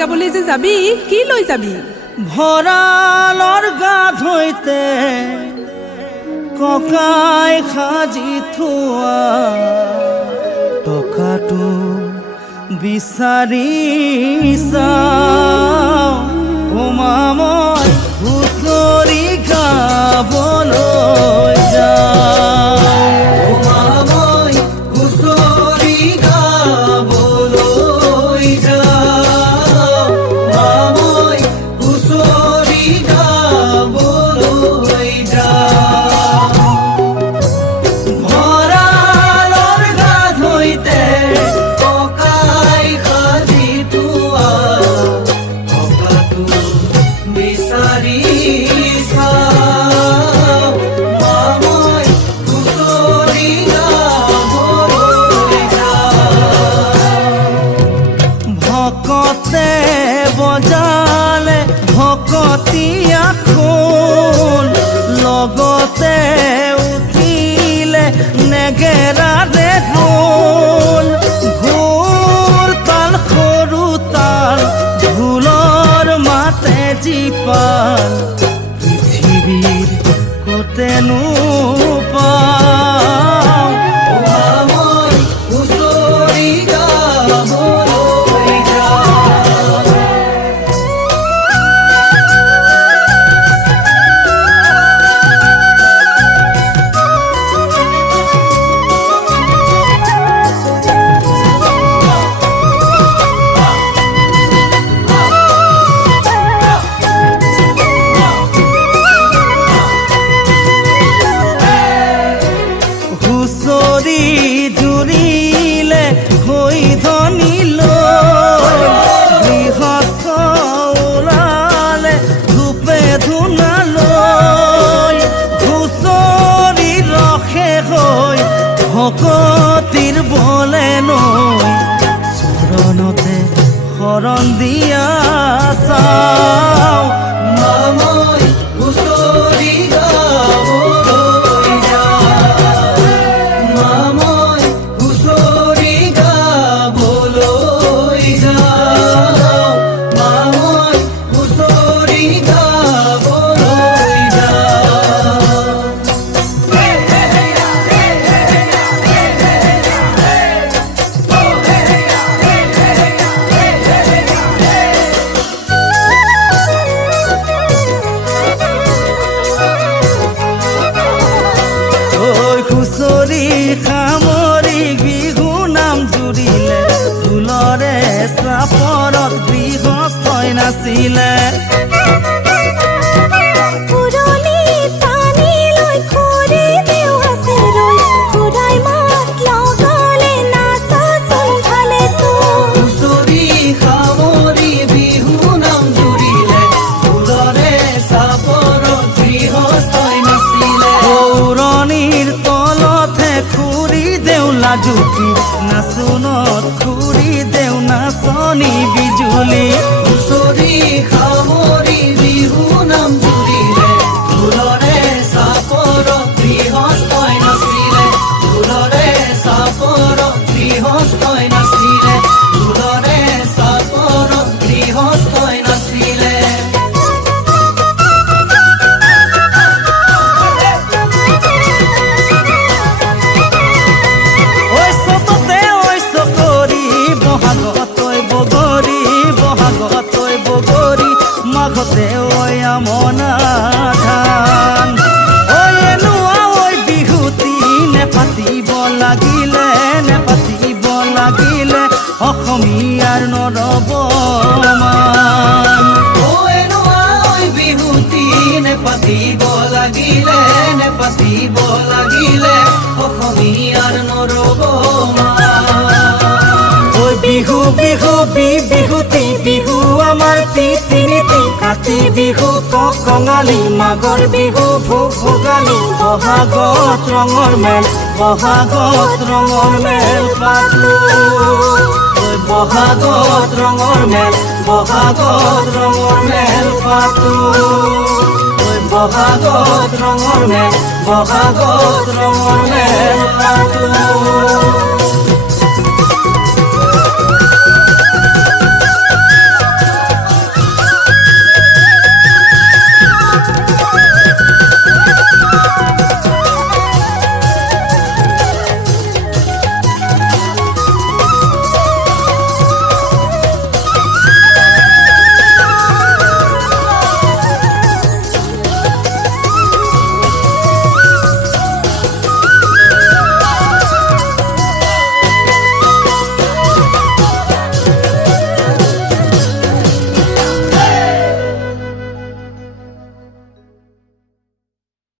গাবলৈ যে যাবি কি লৈ যাবি ভঁৰালৰ গাত হৈতে ককাই সাজি থোৱা টকাটো বিচাৰি চাওঁ মই হুঁচৰি গাবলৈ যাওঁ মই হুঁচৰি গাবলৈ যাওঁ মই হুঁচৰি গাবলৈ যাওঁ ভঁৰালৰ গাত হৈতে ককাই সাজি থোৱা টকাটো বিচাৰি চাওঁ মই হুঁচৰি গাবলৈ যাওঁ ভকতে বজালে ভকতীয়া খোল লগতে উঠিলে নেগেৰাৰে ঢোল ঘোৰ তাল সৰু তাল ঢোলৰ মাতে জীপাল পৃথিৱীৰ কতেনো পাওঁ মই হুঁচৰি গাবলৈ যাওঁ হুঁচৰি জুৰিলে হৈ ধনী লৈ গৃহস্থ ওলালে ধূপে ধূনা লৈ হুঁচৰি ৰসে হৈ ভকতিৰ বলে নৈ চৰণতে শৰণ দিয়া চাওঁ মই হুঁচৰি গাবলৈ যাওঁ মই হুঁচৰি গাবলৈ যাওঁ মই হুঁচৰি গাবলৈ যাওঁ হুঁচৰি সামৰি বিহু নাম জুৰিলে ফুলৰে চাপৰত গৃহস্থই নাছিলে হুঁচৰি সামৰি বিহু নাম জুৰিলে ফুলৰে চাপৰত গৃহস্থই নাছিলে পৌৰণিৰ তলতহে খুৰি দেউলা জুতি নাচোনত খুৰি দেউ নাচনি বিজুলি হুঁচৰি সামৰি বিহু নাম জুৰিলে ফুলৰে চাপৰত গৃহস্থই নাছিলে ফুলৰে চাপৰত গৃহস্থই নাছিলে ফুলৰে চাপৰত গৃহস্থই নাছিলে মাঘতে ঐ আমনা ধান ঐ এনুৱা ঐ বিহুতি নেপাতিব লাগিলে অসমীয়াৰ নৰবমান ঐ এনুৱা ঐ বিহুতি নেপাতিব লাগিলে অসমীয়াৰ নৰবমান ঐ বিহু বিহু বিহুতি বিহু আমাৰ তিনিটি কাতি বিহু কঙালী মাঘৰ বিহু ভোগালী বহাগত ৰঙৰ মেল পাতো বহাগত ৰঙৰ মেল পাতো বহাগত ৰঙৰ মেল পাতো